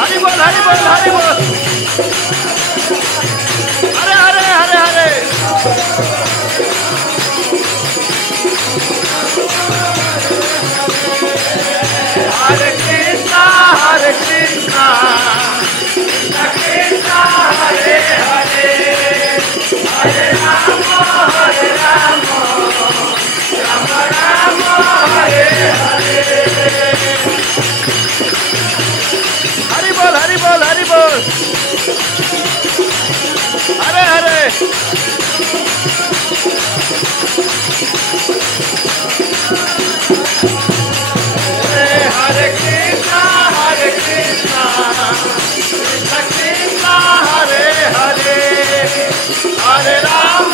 हरि बोल हरि बोल हरि बोल। हरे हरे हरे हरे। हरे कृष्णा हरे कृष्णा कृष्णा कृष्णा हरे हरे हरे राम राम राम हरे हरे। हरि बोल हरि बोल हरि बोल। हरे हरे। हरे कृष्णा कृष्णा कृष्णा हरे हरे हरे राम